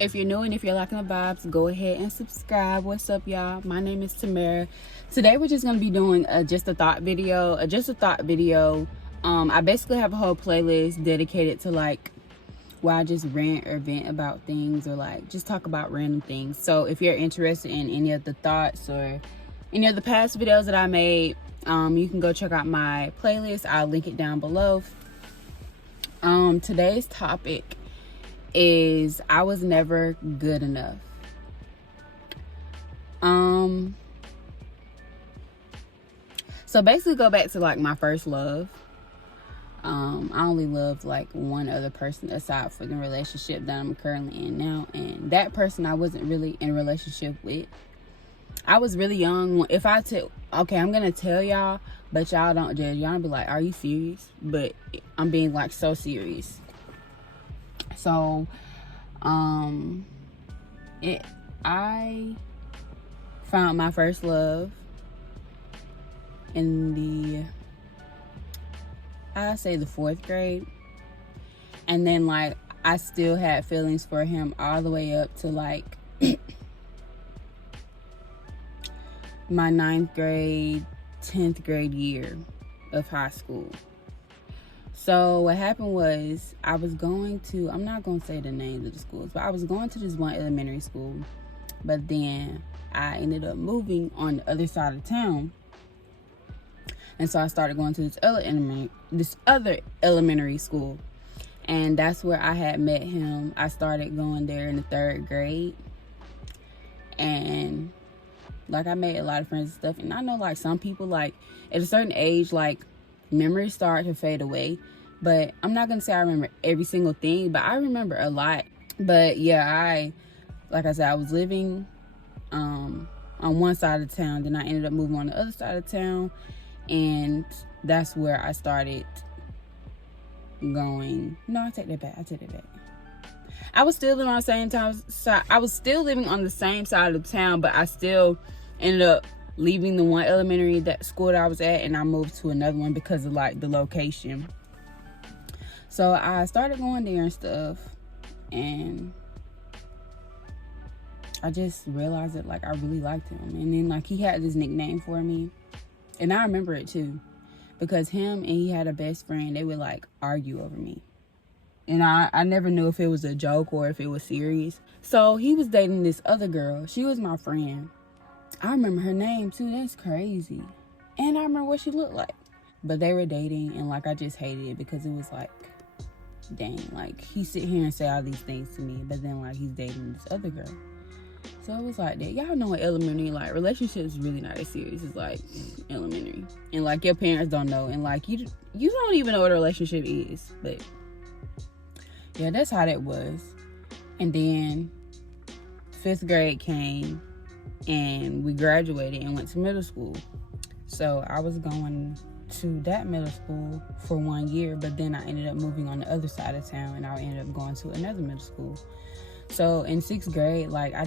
If you're new and if you're liking the vibes, go ahead and subscribe. What's up, y'all? My name is Tamera. Today we're just gonna be doing a just a thought video. I basically have a whole playlist dedicated to like where I just rant or vent about things or like just talk about random things. So if you're interested in any of the thoughts or any of the past videos that I made, you can go check out my playlist. I'll link it down below. Today's topic is I was never good enough. So basically go back to like my first love. I only loved like one other person aside from the relationship that I'm currently in now, and that person I wasn't really in a relationship with. I was really young. If I tell, okay, I'm gonna tell y'all, but y'all don't judge. Y'all be like, are you serious? But I'm being like so serious. So, I found my first love in the 4th grade. And then like, I still had feelings for him all the way up to like my 9th grade, 10th grade year of high school. So what happened was I was going to, I'm not going to say the names of the schools, but I was going to this one elementary school, but then I ended up moving on the other side of town. And so I started going to this other elementary school. And that's where I had met him. I started going there in the 3rd grade. And like I made a lot of friends and stuff. And I know like some people like at a certain age, like memories start to fade away. But I'm not gonna say I remember every single thing, but I remember a lot. But yeah, like I said, I was living on one side of town, then I ended up moving on the other side of town, and that's where I started going. No, I take that back. I was still living on the same side. I was still living on the same side of town, but I still ended up leaving the one elementary school that I was at, and I moved to another one because of like the location. So I started going there and stuff, and I just realized that like I really liked him. And then like he had this nickname for me, and I remember it too, because him and he had a best friend, they would like argue over me. And I never knew if it was a joke or if it was serious. So he was dating this other girl. She was my friend. I remember her name too. That's crazy. And I remember what she looked like. But they were dating, and like I just hated it because it was like, dang, like he sit here and say all these things to me, but then like he's dating this other girl. So it was like that. Y'all know in elementary, like relationships really not as serious as like elementary. And like your parents don't know, and like you don't even know what a relationship is. But yeah, that's how that was. And then 5th grade came, and we graduated and went to middle school. So I was going to that middle school for 1 year, but then I ended up moving on the other side of town, and I ended up going to another middle school. So in 6th grade, like I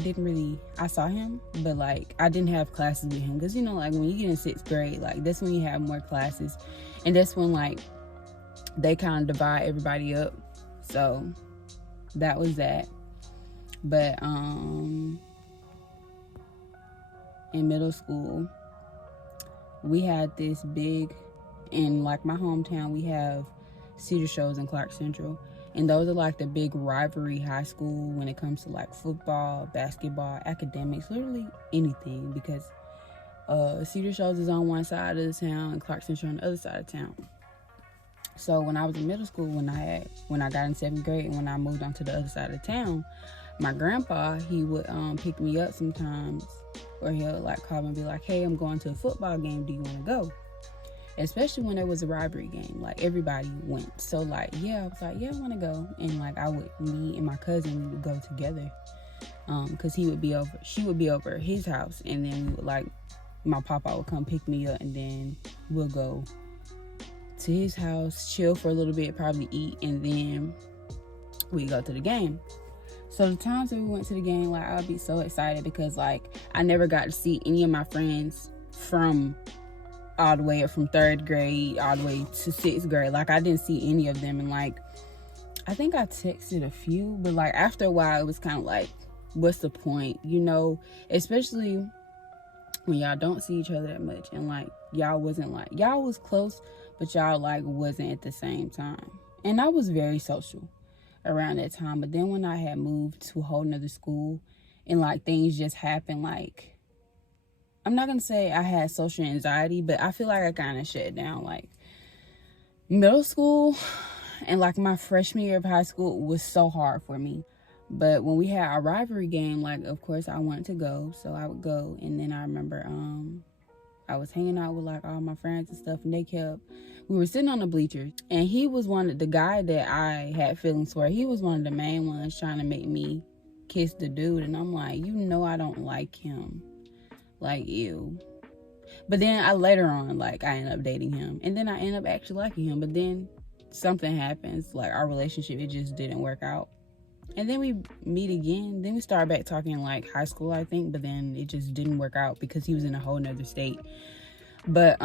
saw him, but like I didn't have classes with him, because you know, like when you get in 6th grade, like that's when you have more classes, and that's when like they kind of divide everybody up. So that was that. But in middle school, we had this big, in like my hometown, we have Cedar Shows in Clark Central, and those are like the big rivalry high school when it comes to like football, basketball, academics, literally anything, because Cedar Shows is on one side of the town and Clark Central on the other side of town. So when I was in middle school, when I got in 7th grade and when I moved on to the other side of town, my grandpa, he would pick me up sometimes, or he'll like call me and be like, hey, I'm going to a football game, do you want to go? Especially when there was a rivalry game, like everybody went. So like, yeah, I was like, yeah, I want to go. And like me and my cousin, we would go together, because she would be over at his house, and then we would like, my papa would come pick me up, and then we'll go to his house, chill for a little bit, probably eat, and then we go to the game. So the times that we went to the game, like I'd be so excited, because like I never got to see any of my friends from all the way up from 3rd grade all the way to 6th grade. Like I didn't see any of them, and like I think I texted a few, but like after a while it was kind of like, what's the point, you know? Especially when y'all don't see each other that much, and like y'all wasn't like, y'all was close, but y'all like wasn't at the same time. And I was very social around that time, but then when I had moved to a whole nother school and like things just happened, like, I'm not gonna say I had social anxiety, but I feel like I kind of shut down. Like middle school and like my freshman year of high school was so hard for me. But when we had our rivalry game, like, of course I wanted to go, so I would go. And then I remember I was hanging out with like all my friends and stuff, and we were sitting on the bleachers, and he was the guy that I had feelings for. He was one of the main ones trying to make me kiss the dude, and I'm like, you know, I don't like him, like, ew. But then later on, like, I ended up dating him, and then I ended up actually liking him. But then something happens, like our relationship, it just didn't work out. And then we meet again. Then we start back talking in like high school, I think. But then it just didn't work out because he was in a whole nother state. But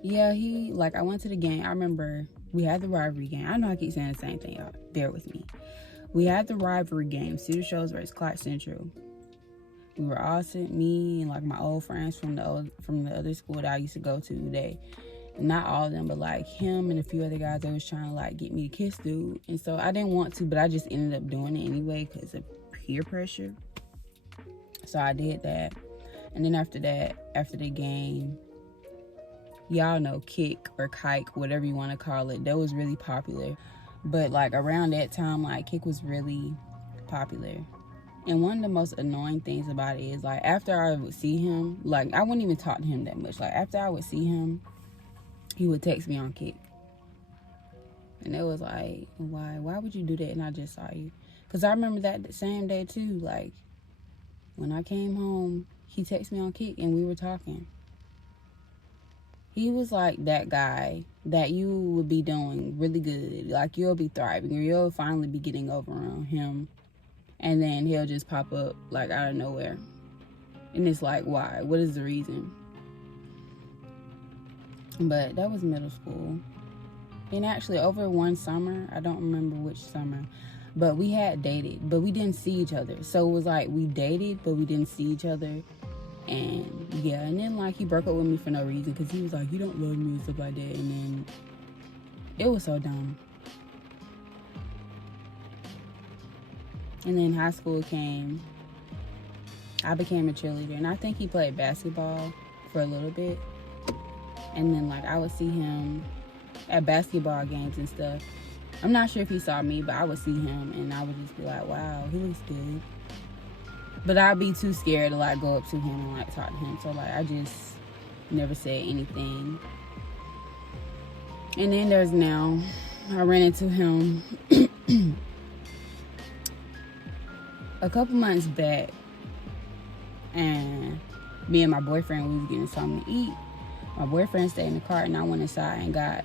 yeah, I went to the game. I remember we had the rivalry game. I know I keep saying the same thing, y'all. Bear with me. We had the rivalry game, Cedar Shows versus Clark Central. We were all sitting, me and like my old friends from the other school that I used to go to today. Not all of them, but like him and a few other guys that was trying to like get me to kiss dude. And so I didn't want to, but I just ended up doing it anyway because of peer pressure. So I did that. And then after that, after the game, y'all know Kick or Kike, whatever you want to call it, that was really popular. But like around that time, like Kick was really popular. And one of the most annoying things about it is like after I would see him, like I wouldn't even talk to him that much. Like after I would see him, he would text me on Kick. And it was like, why would you do that? And I just saw you. Because I remember that the same day too. Like when I came home, he texted me on Kick and we were talking. He was like that guy that you would be doing really good. Like you'll be thriving or you'll finally be getting over on him. And then he'll just pop up like out of nowhere. And it's like, why? What is the reason? But that was middle school. And actually over one summer, I don't remember which summer, but we had dated, but we didn't see each other. So it was like we dated, but we didn't see each other. And yeah, and then like he broke up with me for no reason because he was like, you don't love me and stuff like that. And then it was so dumb. And then high school came. I became a cheerleader, and I think he played basketball for a little bit. And then like I would see him at basketball games and stuff. I'm not sure if he saw me, but I would see him and I would just be like, wow, he looks good. But I'd be too scared to like go up to him and like talk to him. So like I just never said anything. And then there's now, I ran into him a couple months back, and me and my boyfriend, we was getting something to eat. My boyfriend stayed in the car and I went inside and got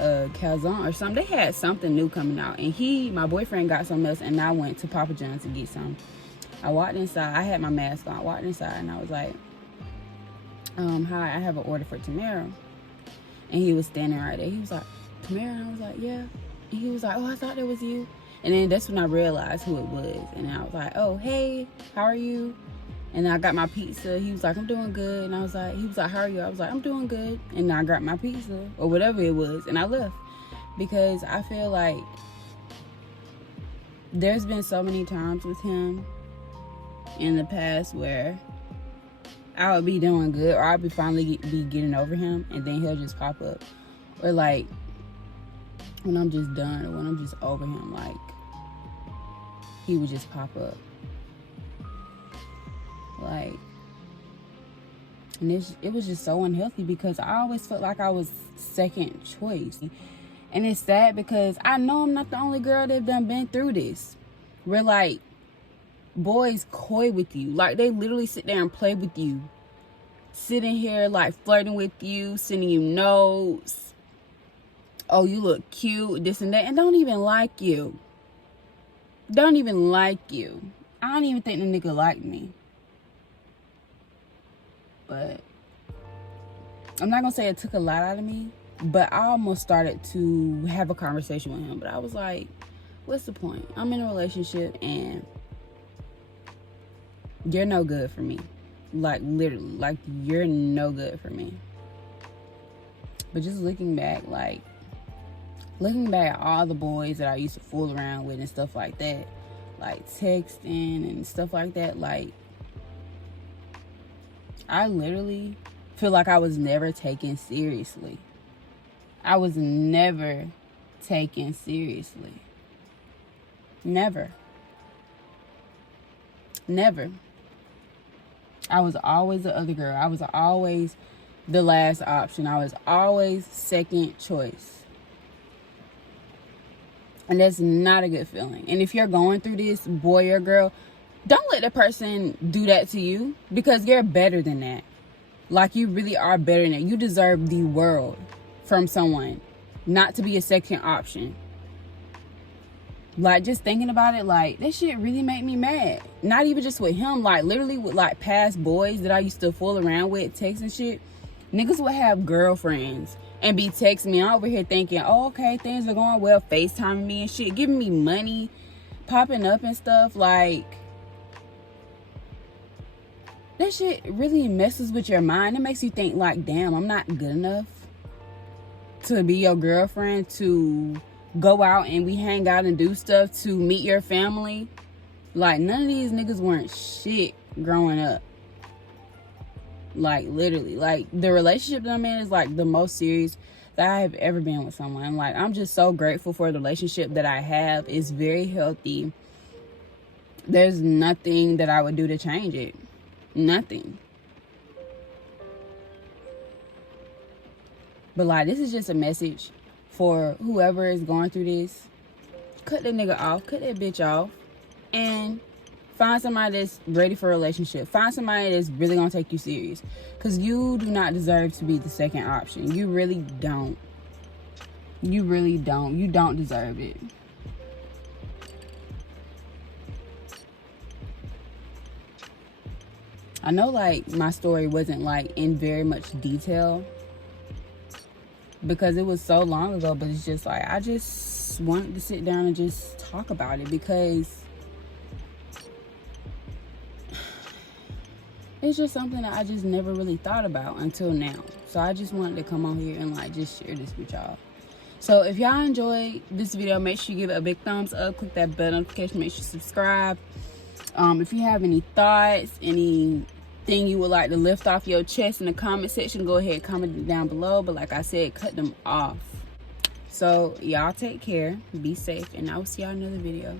a calzone or something. They had something new coming out, and my boyfriend got something else, and I went to Papa John's to get some. I walked inside. I had my mask on. I walked inside and I was like, hi, I have an order for Tamera. And he was standing right there. He was like, Tamera? And I was like, yeah. And he was like, oh, I thought that was you. And then that's when I realized who it was. And I was like, oh, hey, how are you? And I got my pizza. He was like, I'm doing good. And he was like, how are you? I was like, I'm doing good. And I got my pizza or whatever it was. And I left because I feel like there's been so many times with him in the past where I would be doing good or I'd be finally be getting over him, and then he'll just pop up. Or like when I'm just done or when I'm just over him, like he would just pop up. Like, and it was just so unhealthy because I always felt like I was second choice. And it's sad because I know I'm not the only girl that done been through this. Where like boys coy with you. Like they literally sit there and play with you. Sitting here like flirting with you, sending you notes. Oh, you look cute, this and that, and don't even like you. Don't even like you. I don't even think the nigga liked me. But I'm not gonna say it took a lot out of me, but I almost started to have a conversation with him. But I was like, what's the point? I'm in a relationship and you're no good for me. Like, literally, like, you're no good for me. But just looking back at all the boys that I used to fool around with and stuff like that, like texting and stuff like that, like, I literally feel like I was never taken seriously. I was never taken seriously. Never. Never. I was always the other girl. I was always the last option. I was always second choice. And that's not a good feeling. And if you're going through this, boy or girl, don't let the person do that to you, because you're better than that. Like, you really are better than that. You deserve the world from someone, not to be a second option. Like, just thinking about it, like, that shit really made me mad. Not even just with him, like, literally with, like, past boys that I used to fool around with, text and shit. Niggas would have girlfriends and be texting me. I'm over here thinking, oh, okay, things are going well, FaceTiming me and shit, giving me money, popping up and stuff. Like, that shit really messes with your mind. It makes you think, like, damn, I'm not good enough to be your girlfriend, to go out and we hang out and do stuff, to meet your family. Like, none of these niggas weren't shit growing up. Like, literally, like, the relationship that I'm in is like the most serious that I have ever been with someone. Like, I'm just so grateful for the relationship that I have. It's very healthy. There's nothing that I would do to change it. Nothing. But, like, this is just a message for whoever is going through this. Cut that nigga off. Cut that bitch off. And find somebody that's ready for a relationship. Find somebody that's really going to take you serious. Because you do not deserve to be the second option. You really don't. You really don't. You don't deserve it. I know, like, my story wasn't, like, in very much detail, because it was so long ago, but it's just like, I just wanted to sit down and just talk about it, because it's just something that I just never really thought about until now. So I just wanted to come on here and, like, just share this with y'all. So if y'all enjoyed this video, make sure you give it a big thumbs up, click that bell notification, make sure you subscribe. If you have any thoughts, anything you would like to lift off your chest in the comment section, go ahead and comment it down below. But like I said, cut them off. So y'all take care, be safe, and I will see y'all in another video.